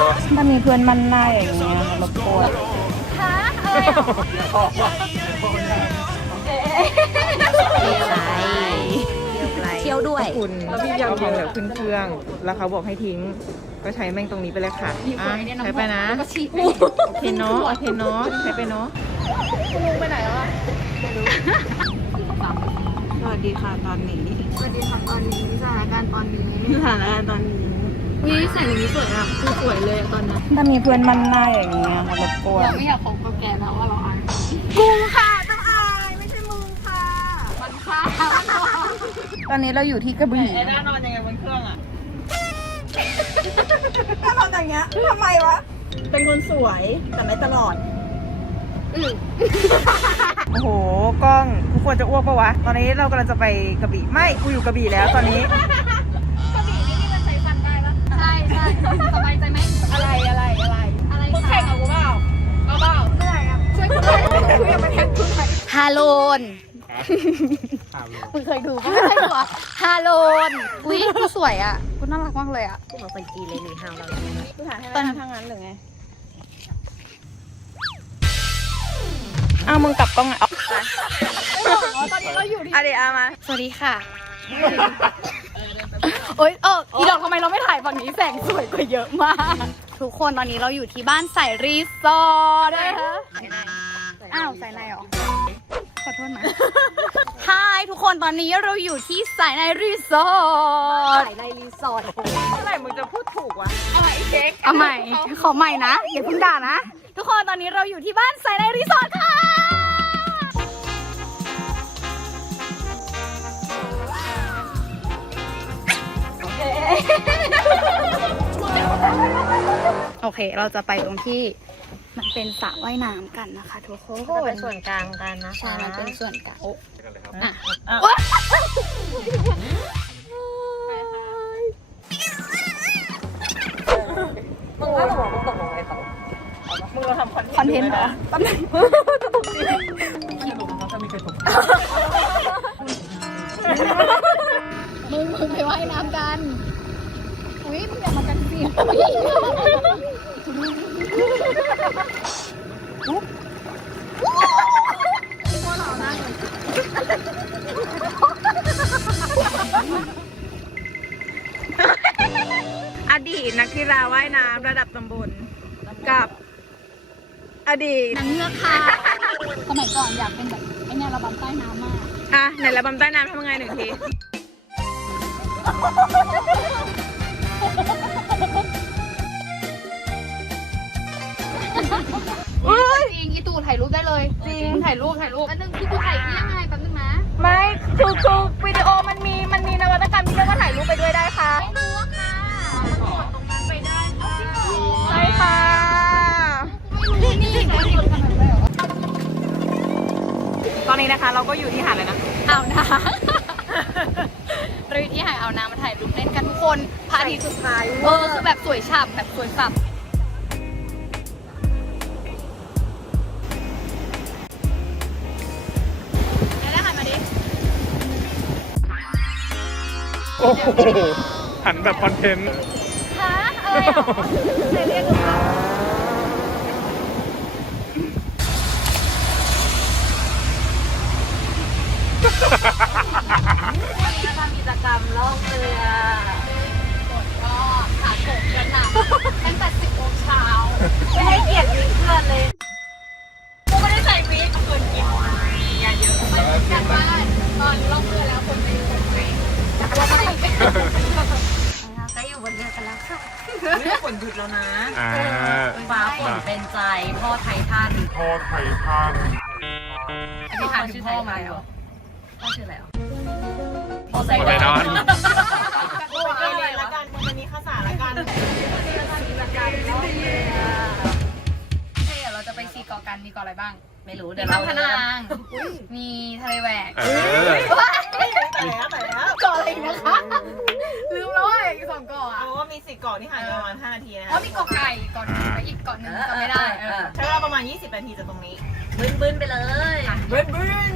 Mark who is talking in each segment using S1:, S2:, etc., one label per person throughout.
S1: ถ้ามีเพื่อนมันหน้าอย่างเงี้ยรบกวน
S2: เที่ยวด้วย
S1: คุณแล้วพี่ยังเดี๋ยวขึ้นเครื่องแล้วเขาบอกให้ทิ้งก็ใช้แม่งตรงนี้ไปเลยค่ะใช้ไปนะโอเคเนาะโอเคเนาะใช้ไปเนาะคุณลุงไปไหนแล้วอะสวัสดีค่ะตอนนี้สวัสดีค่ะตอนนี้สถานการณ์ตอนนี้
S2: วิใส่อย่างนี้สวยอ่ะคือสวยเลยตอนนั้น
S1: ถ้ามีเพื่อนมันหน้าอย่างเงี้ยรบกวน
S2: เราไม่อยากคบกับแกนะว่าเราอาย
S1: กูค่ะต้องอายไม่ใช่มึงค่ะ
S2: มันค่ะ
S1: ตอนนี้เราอยู่ที่กระบี่
S3: ไอ้ด้านอนยังไงบนเครื่องอ่ะ
S1: ถ้าทำอย่างเงี้ยทำไมวะ
S3: เป็นคนสวยแต่ไม่ตลอด
S1: โอ้โหกล้องกูควรจะอ้วกปะวะตอนนี้เรากำลังจะไปกระบี่ไม่กูอยู่กระบี่แล้วตอนนี้
S2: กระบี่นี่ที่มันใช้ฟันได้ปะใช่สบายใจไหมอะไรมึงแข่งกับกูเปล่าเอาเปล่าเหนื่อยอ่ะช่วยกูด้วยกูอยากไปแข่งคุณฮาโลนมึงเคยดูปะไม่เคยดูอ่ะฮาโลนอุ้ยกูสวยอ่ะกูน่ารักมากเลยอ่ะกูเหมือนคนจีนเลยหนีฮาวเรา
S1: กูถ่ายให้แล้วทางนั้นหรือไงอ้าวมึงกลับกล้องไงอ๋อ
S2: ตอนนี้เราอยู่ที่
S1: อะไรอามา
S2: สวัสดีค่ะโอ๊ยอีดอกทำไมเราไม่ถ่ายฝั่งนี้แสงสวยกว่าเยอะมากทุกคนตอนนี้เราอยู่ที่บ้านใส่รีสอร์ทนะคะอ้าวใส่ในเหรอขอโทษนะฮายทุกคนตอนนี้เราอยู่ที่สายในรีสอร์ทสายในรีสอร์ท
S1: เมื่อไหร่มึงจะพูดถูกวะ
S2: เอาใหม่ขอใหม่นะอย่าเพิ่งด่านะทุกคนตอนนี้เราอยู่ที่บ้านสายในรีสอร์ทค่ะโอเคเราจะไปตรงที่มันเป็นสระว่ายน้ำกันนะคะทุกคน
S3: จะเป็นส่วนกลางกันนะคะ
S2: ใช่มันเป็นส่วนกลางอ่ะ
S1: มึงว่าสมองมึงตกลงไปเขามึงเราทำคอนเทนต์เหรอ
S2: มึงไปว่ายน้ำกันอุ้ยมึงอย่ามากันเสียง
S1: อดีตนักกีฬาว่ายน้ำระดับตำบลกับอดีต
S2: นางเงือกค่ะสมัยก่อนอยากเป็นแบบไอเนี่ยระบำใต้น้ำมาก
S1: อ่ะไหนระบำใต้น้ำทำยังไงหนึ่งที
S2: จริงอีตู่ถ่ายรูปได้เลยจริงถ่ายรูปแป๊บนึงพี่กูถ่ายยังไงแป๊บนึงนะ
S1: ไม่คือวิดีโอมันมีนวัตกรรมที่เรียกว่าถ่ายรูปไปด้วยได้ค่ะ
S2: ไม่รู้อะค่ะตรงนั้นไปได้ค่ะ
S1: ใช่ค่ะ
S2: ไม่รู้นี่แต่คนทำแบบนี้เหรอ
S1: ตอนนี้นะคะเราก็อยู่ที่หาดเลยนะ
S2: เอานะเราอยู่ที่หาดเอาน้ำมาถ่ายรูปเล่นกันทุกคนพระอาทิตย์สุดท้ายคือแบบสวยฉ่ำแบบสวยสับแล้วหันมาดิ
S4: โอ้โหหันแบบคอนเทนต์
S2: ฮะอะไรหรอใครเรียกหนูมาวันนี้จะทำกิจกรรมล่องเรือก็ขาโกงกันหนักตั้งแต่10 โมงเช้าไม่ให้เกียรติเพื่อนเลยกูไม่ได้ใส่วิกเกินกินยาเยอะมันจากบ้านตอนล่องเรือแล้วคนไม่คนไม่ว่าไม่เราก็อยู่บนเรือกันแล้วค่ะ
S1: ฝนหยุดแล้วนะ
S3: ฟ้าฝนเป็นใจพ่อไททัน
S4: พ่อไททัน
S3: อันนี้ถามชื่อพ่อมาเหรอพ่อชื่ออะไรเหรอพ่อ
S4: ไปนอน
S3: กูอะไรละกันวันนี้ข้าวสารละกันเฮ้ยเราจะไปซีเกาะกันมีเกาะอะไรบ้าง ไม่รู้เดี๋ยวเราพนางมีทะเลแหวก
S1: แต่แล้ว
S2: เกาะอะไรนะคะลืมแล้วอีก2 เกาะอ่ะ
S1: รู้ว่ามี4เกาะที่ห่างกันประมาณ5 นาทีนะ
S2: เพราะมีเกาะไก่เกาะหนึ่งแล้วอีกเกาะหนึ่งจำไม่ได้
S1: ใช้เวลาประมาณ20 นาทีจากตรงนี้
S3: บึ้นไปเลย
S1: บึ้น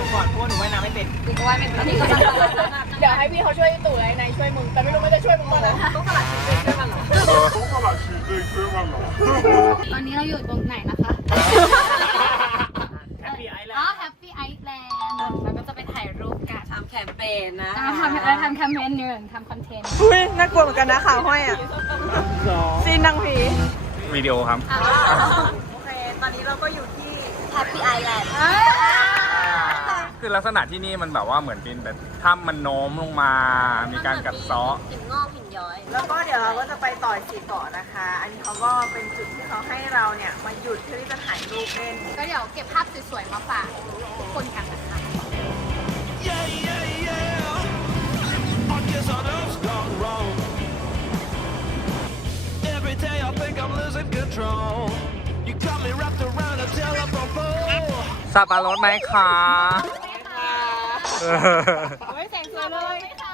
S1: ก่อนเพราะว่าหนูว่ายน้ำไม่เป็น
S3: กูก็ว่าเป็นตอนนี้ก็เดี๋ยวให้พี่เขาช่วยตู่ไอ้นายช่วยมึง แต่ไม่รู้ว่าจะช่วยมึงตอนไหนต้องสลัดชีวิตช่วยมันเหรอตอนนี้เราอยู่ตรงไหนนะคะ
S4: Happy Island
S3: อ๋อ Happy Island เราก็จะไปถ่ายรูปกันทำแคมเปญนะ ทำแคมเปญหนึ่งทำคอนเทนต์
S1: อุ้ยน่ากลัวเหมือนกันนะขาห้อยอ่ะ ซีนนางผี
S4: วิดีโอครับ
S1: โอเค ตอนนี้เราก็อยู่ที่
S2: Happy Island
S4: คือลักษณะที่นี่มันแบบว่าเหมือนเป็นแบบถ้ำมันโน้มลงมา มีการกัดเซาะ
S2: หินงอกหินย้อย
S1: แล้วก็เดี๋ยวเราก็จะไปต่อ4เกาะนะคะ อันนี้เขาก็เป็นจุดที่เขาให้เราเนี่ยมาหยุดเพื่อที่จะถ่ายรูปเล่น
S3: ก็เดี๋ยวเก็บภาพสวยๆมาฝากทุกคนกันนะคะ
S5: Every day I think I'm losing control. You got me wrapped around a telephone pole.
S4: สับปะรดไหมคะ
S1: โอ้ยแสงสวยเลย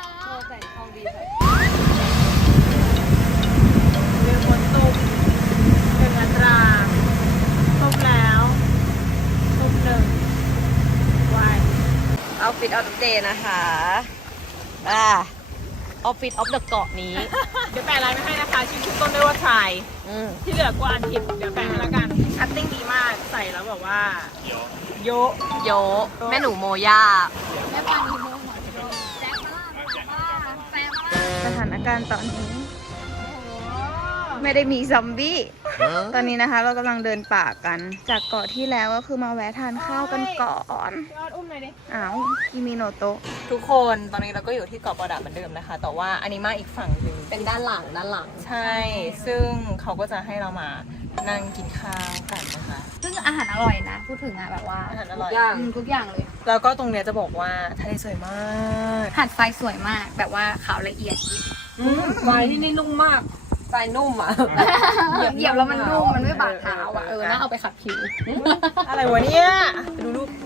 S1: เรือฝนตก1 อัตราทุบแล้วทุบ1วายเอาฟิตออฟเดย์นะคะออฟฟิศออฟเดอะเกาะนี้ เดี๋ยวแปลอะไรไม่ให้นะคะชื่อต้นด้วยว่า try ที่เหลือกว่าอันผิดเดี๋ยวแปลให้ละกันคัตติ้งดีมากใส่แล้วแบบว่าโยะ
S2: โยแม่หนูโมย่า
S3: แม่ปานีโมหมอนโดนแซ่บมากแซ่บมาก
S1: สถานการณ์ตอนนี้ ไม่ได้มีซอมบี้ ตอนนี้นะคะเรากำลังเดินป่ากัน จากเกาะที่แล้วก็คือมาแวะทานข้าวกันก่อนอ้าวกิมิโนโตะทุกคนตอนนี้เราก็อยู่ที่เกาะปอดะเหมือนเดิมนะคะ แต่ว่าอันนี้มาอีกฝั่งหนึ่ง
S2: เป็นด้านหลัง
S1: ใช่ ซึ่งเขาก็จะให้เรามานั่งกินข้าวกันนะคะ
S3: ซึ่งอาหารอร่อยนะ พูดถึงอะแบบว่า
S1: อาหารอร่อย
S3: ทุกอย่างเลย
S1: แล้วก็ตรงเนี้ยจะบอกว่าทะเลสวยมาก
S3: หาดทรายสวยมาก แบบว่าขาวละเอียดยิบ
S2: ทรายที่นี่นุ่มมากทรายนุ่มอ่ะ
S3: เหยียบแล้วมันนุ่ม มันไม่บาดเท้าอ่ะ น่าเอาไปขัดผิว
S1: อะไรวะเนี่ยไปดูรูป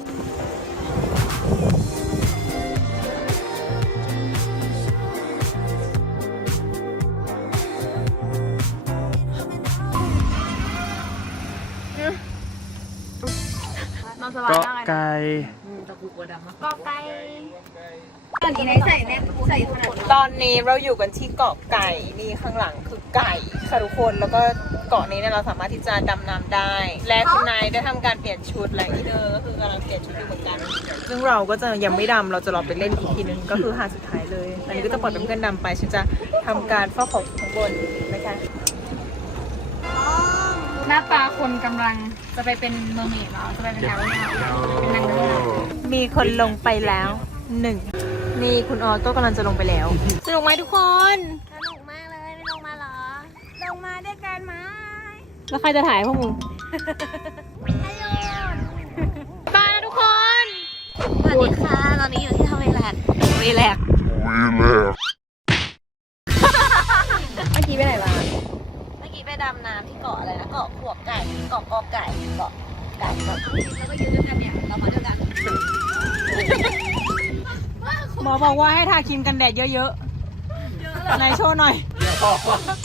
S1: นอนสบาย
S4: เกาะ
S1: มากเลย
S4: ไก่
S3: ก็ใกล้ตอนนี้ใส่แม่ใส่ขนาด
S1: ตอนนี้เราอยู่กันที่เกาะไก่นี่ข้างหลังคือไก่ค่ะทุกคนแล้วก็เกาะนี้เนี่ยเราสามารถที่จะดำน้ำได้ และคุณนายได้ทำการเปลี่ยนชุดและอีเดอร์ก็คือกำลังเปลี่ยนชุดอยู่เหมือนกัน ซึ่งเราก็จะยังไม่ดำเราจะรอไปเล่นอีกทีนึงก็คือหาดสุดท้ายเลยอันนี้ก็จะปล่อยเป็นเพื่อนดำไปฉันจะทำการเฝ้าของข้างบนนะคะ
S3: หน้าตาคนกำลังจะไปเป็นเมอร์เมดเนาะจะไปเป็นแอโรนเป็นนางเรือ
S1: มีคนลงไปแล้ว1นี่คุณออสก็กำลังจะลงไปแล้วสนุกไหมทุกคน
S2: สนุกมากเลย ไม่ลงมาเหรอ ลงมาด้วยกันไหม
S1: แล้วใครจะถ่ายพวกมึง
S2: บายทุกคน สวัสดีค่ะ ตอนนี้อยู่ที่ทาวเวลแลนด์เวลแลนด์
S1: เมื่อกี้ไปไหนมา
S2: เมื่อกี้ไปดำน้ำที่เกาะอะไรนะ เกาะขวบไก่ เกาะกอไก่ เกาะไก่เกาะ
S3: แล้วก็ยืนด้วยกันเนี่ย เรามาด้วยกัน
S1: หมอบอกว่าให้ทาครีมกันแดดเยอะๆไหนโชว์หน่อยเดี๋ยวพอ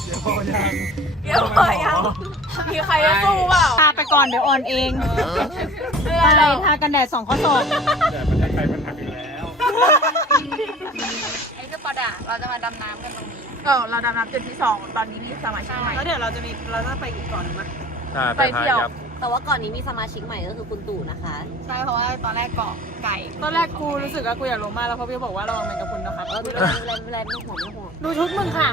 S1: ยังมีใครจะสู้เปล่าทาไปก่อนเดี๋ยวอ่อนเองอะไรทากันแดด2 ข้อศอก
S4: แต่ประเทศไทยมันหักอีกแล้ว
S3: ไอ้คือปอดะเราจะมาดำน้ำกันตรงนี้
S1: เราดำน้ำจุดที่2ตอนนี้มีสมาชิกใหม่แล้วเดี๋ยวเราจะไปอีกก่อนไหม
S4: ไปเที่ยว
S2: แต่ว่าก่อนนี้มีสมาชิกใหม่ก็คือคุณตู่นะคะ
S3: ใช่เพราะว่าตอนแรกเกาะไก่
S1: ตอนแรกกูรู้สึกว่ากูอยากลงมากแล้วเพราะพี่บอกว่าระวังแมงกะพรุนนะคะ
S2: ไม่เป็นไรไม่เป็นไรไม่ห่วงไม่ห่วง
S1: ดูชุดมึงค่ะ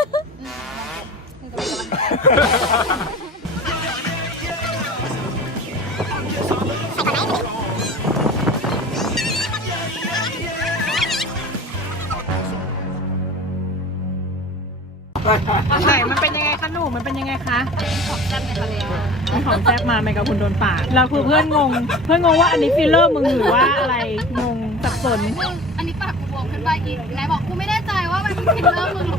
S1: ไหนมันเป็นยังไงคะหนูมันเป็นยังไงคะ
S3: ของแซ่บในทะเล
S1: มีของแซ่บมาแมงกะพรุนโดนปากแล้วคือเพื่อนงงว่าอันนี้ฟิลเลอร์มึงหรือว่าอะไรงงสับสน
S3: อันนี้ปากกูบวมขึ้นไปอีกนายบอกกูไม่แน่ใจว่ามันเป็นฟิลเลอร์มึง